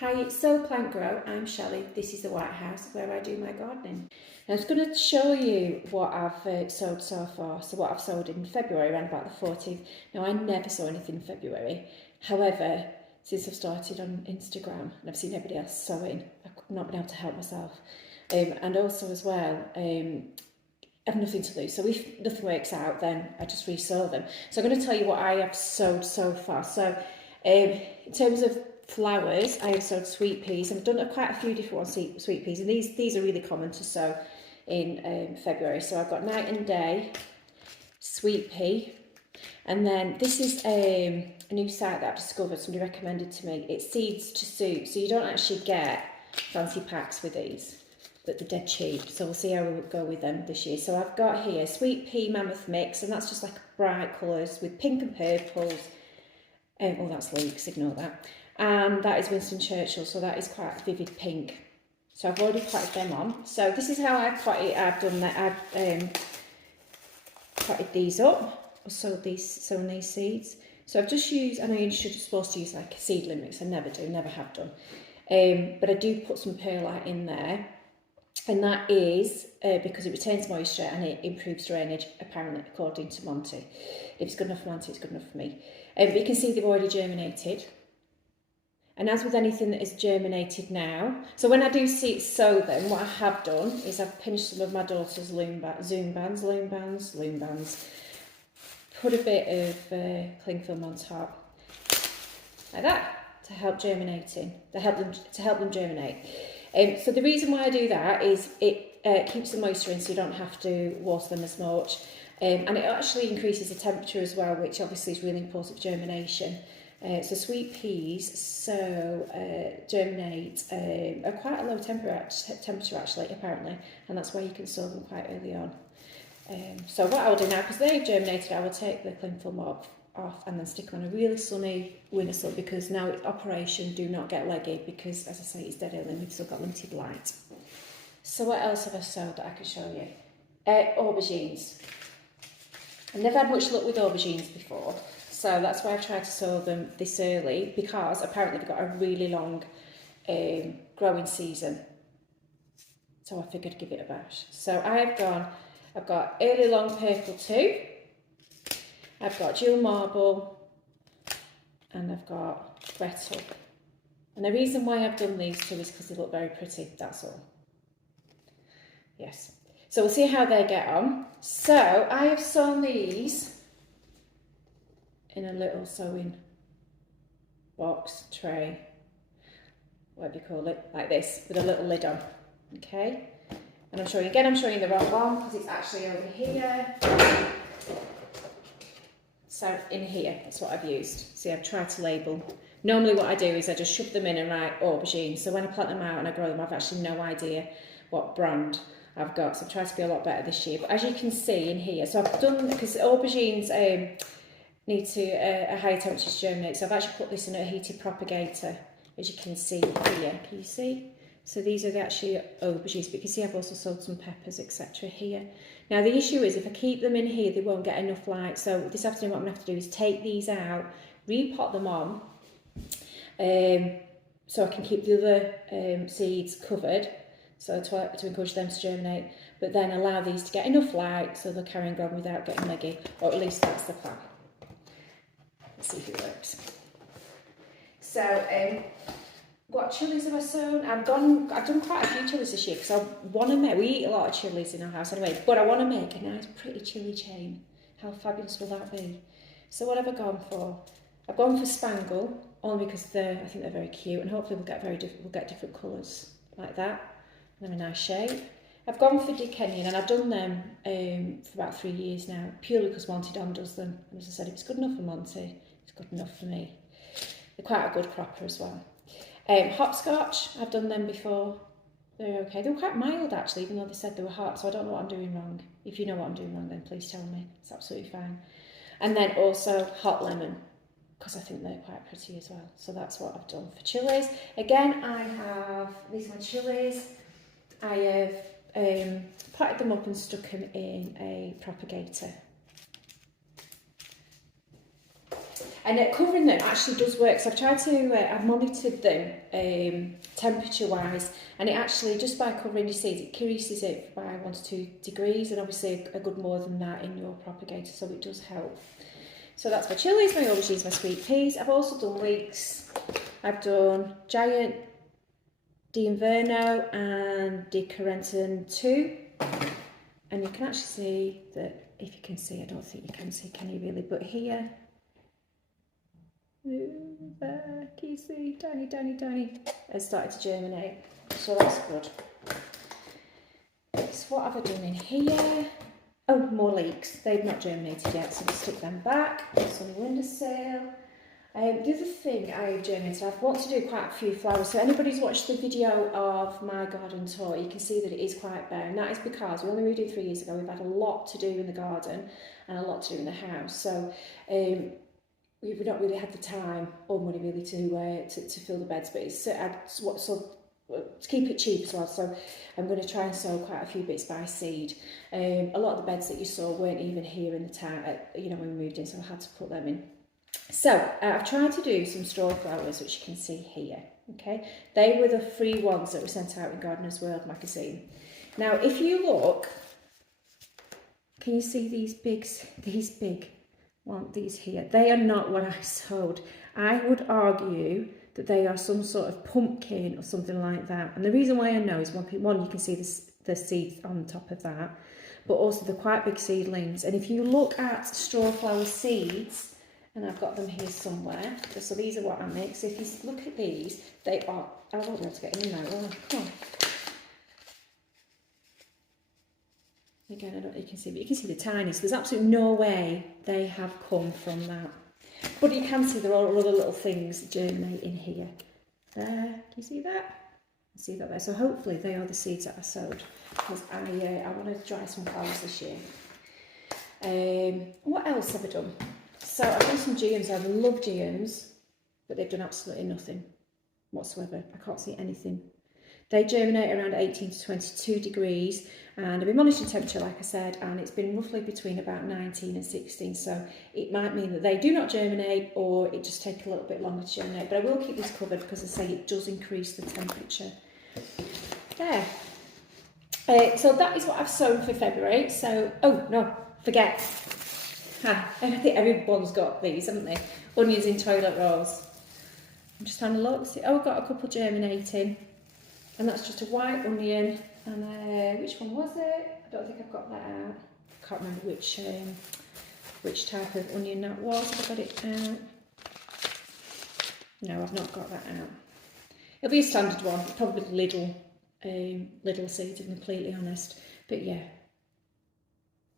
Hi, it's Sow Plant Grow. I'm Shelley. This is the White House where I do my gardening. I was going to show you what I've sowed so far. So what I've sowed in February, around about the 14th. Now I never sow anything in February. However, since I've started on Instagram and I've seen everybody else sowing, I've not been able to help myself. And also as well, I have nothing to lose. So if nothing works out, then I just resow them. So I'm going to tell you what I have sowed so far. So in terms of flowers, I have sowed sweet peas. I've done quite a few different ones, sweet peas, and these are really common to sow in February. So I've got night and day, sweet pea, and then this is a new site that I've discovered, somebody recommended to me. It's seeds to suit, so you don't actually get fancy packs with these, but they're dead cheap. So we'll see how we go with them this year. So I've got here sweet pea mammoth mix, and that's just like bright colours with pink and purples. Oh, that's leeks, ignore that. And that is Winston Churchill, so that is quite vivid pink. So I've already potted them on. So this is how I've potted. I've done that. I've potted these up, or sown these seeds. So I've just used. I know you're supposed to use like a seedling mix. I never do, never have done. But I do put some perlite in there, and that is because it retains moisture and it improves drainage. Apparently, according to Monty. If it's good enough for Monty, it's good enough for me. But you can see they've already germinated. And as with anything that is germinated now, so when I do sow them, what I have done is I've pinched some of my daughter's loom bands, put a bit of cling film on top, like that, to help germinating, to help them germinate. So the reason why I do that is it keeps the moisture in, so you don't have to water them as much, and it actually increases the temperature as well, which obviously is really important for germination. So sweet peas germinate at quite a low temperature actually, apparently, and that's why you can sow them quite early on. So what I will do now, because they've germinated, I will take the cling film off and then stick them on a really sunny windowsill, because now operation do not get leggy, because as I say, it's dead early and we've still got limited light. So what else have I sowed that I can show you? Aubergines. I've never had much luck with aubergines before. So that's why I've tried to sow them this early, because apparently they've got a really long growing season. So I figured I'd give it a bash. So I've got early long purple 2, I've got dual marble, and I've got Gretel. And the reason why I've done these 2 is because they look very pretty, that's all. Yes. So we'll see how they get on. So I have sown these in a little sewing box, tray, whatever you call it, like this, with a little lid on, okay? And I'm showing you the wrong one, because it's actually over here. So in here, that's what I've used. See, I've tried to label. Normally what I do is I just shove them in and write aubergine, so when I plant them out and I grow them, I've actually no idea what brand I've got, so I've tried to be a lot better this year. But as you can see in here, so I've done, because aubergines, need to a higher temperature to germinate. So I've actually put this in a heated propagator, as you can see here. Can you see? So these are actually aubergines, but you can see I've also sowed some peppers, etc. here. Now the issue is if I keep them in here, they won't get enough light. So this afternoon what I'm going to have to do is take these out, repot them on, so I can keep the other seeds covered, so to encourage them to germinate, but then allow these to get enough light so they'll carry on growing without getting leggy, or at least that's the plan. Let's see if it works. So, what chilies have I sown? I've done quite a few chilies this year, because I want to make, we eat a lot of chilies in our house anyway, but I want to make a nice pretty chili chain. How fabulous will that be? So what have I gone for? I've gone for spangle, only because I think they're very cute, and hopefully we'll get different colours like that. They're a nice shape. I've gone for Dick Kenyon, and I've done them for about 3 years now, purely because Monty Don does them. And as I said, if it's good enough for Monty, it's good enough for me. They're quite a good cropper as well. Hopscotch, I've done them before. They're okay. They were quite mild actually, even though they said they were hot, so I don't know what I'm doing wrong. If you know what I'm doing wrong, then please tell me. It's absolutely fine. And then also hot lemon, because I think they're quite pretty as well. So that's what I've done for chilies. Again, these are my chilies. I have potted them up and stuck them in a propagator. And covering them actually does work. So I've tried to, I've monitored them temperature wise, and it actually, just by covering your seeds, it increases it by 1 to 2 degrees, and obviously a good more than that in your propagator, so it does help. So that's my chilies, my aubergines, my sweet peas. I've also done leeks. I've done giant Di Inverno and Di Corentin 2. And you can actually see that, if you can see, I don't think you can see, can you really? But here, there, can you see? Tiny, has started to germinate. So that's good. So what have I done in here? Oh, more leeks. They've not germinated yet, so we'll stick them back. It's on the windowsill. The other thing I germinated, I want to do quite a few flowers. So anybody's watched the video of my garden tour, you can see that it is quite bare. And that is because we only moved in 3 years ago. We've had a lot to do in the garden and a lot to do in the house. So we've not really had the time or money really to fill the beds. But it's so to keep it cheap as well, so I'm going to try and sow quite a few bits by seed. A lot of the beds that you saw weren't even here in the town, you know, when we moved in, so I had to put them in. So I've tried to do some straw flowers, which you can see here. Okay, they were the free ones that were sent out in Gardener's World magazine. Now, if you look, can you see these big these here? They are not what I sowed. I would argue that they are some sort of pumpkin or something like that. And the reason why I know is one, you can see the seeds on top of that, but also they're quite big seedlings. And if you look at straw flower seeds, and I've got them here somewhere, so these are what I make. So if you look at these, they are, I won't be able to get in now. Oh. Again, I don't know if you can see, but you can see the tiniest. There's absolutely no way they have come from that. But you can see there are other little things germinating here. There, can you see that? I see that there. So hopefully they are the seeds that I sowed, because I want to try some flowers this year. What else have I done? So I've done some geums. I love geums, but they've done absolutely nothing whatsoever. I can't see anything. They germinate around 18 to 22 degrees, and I've been monitoring temperature, like I said, and it's been roughly between about 19 and 16, so it might mean that they do not germinate, or it just takes a little bit longer to germinate. But I will keep this covered because I say it does increase the temperature. There. So that is what I've sown for February. So, oh no, forget. I think everyone's got these, haven't they? Onions in toilet rolls. I'm just trying to look. See, oh, I've got a couple germinating. And that's just a white onion, and which one was it? I don't think I've got that out. I can't remember which type of onion that was. Have I got it out? No, I've not got that out. It'll be a standard one, probably Lidl seeds, if I'm completely honest. But yeah,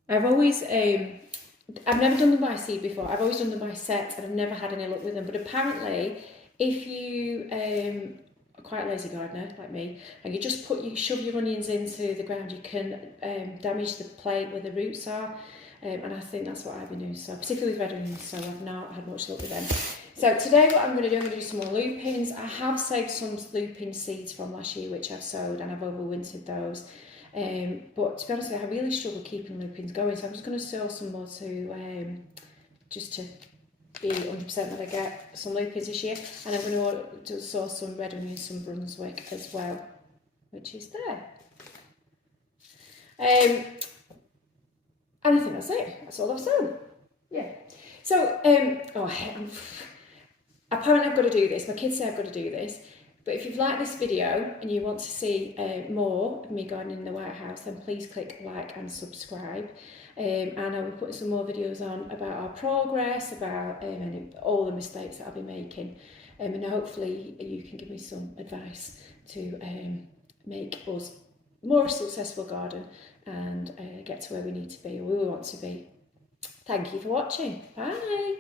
I've always, I've never done them by seed before. I've always done them by set, and I've never had any luck with them. But apparently, if you quite a lazy gardener like me, and you just shove your onions into the ground, you can damage the plate where the roots are, and I think that's what I've been doing, so particularly with red onions, so I've not had much luck with them. So today what I'm going to do some more lupins. I have saved some lupin seeds from last year which I've sowed, and I've overwintered those, but to be honest with you, I really struggle keeping lupins going, so I'm just going to sow some more to just to be 100% that I get some lupins this year. And I'm going to sow some red onions, some Brunswick as well, which is there. And I think that's it. That's all I've sown. Yeah. So, apparently I've got to do this. My kids say I've got to do this. But if you've liked this video and you want to see more of me gardening in the White House, then please click like and subscribe. And I will put some more videos on about our progress, about and all the mistakes that I'll be making. And hopefully you can give me some advice to make us more successful garden and get to where we need to be, or we want to be. Thank you for watching. Bye.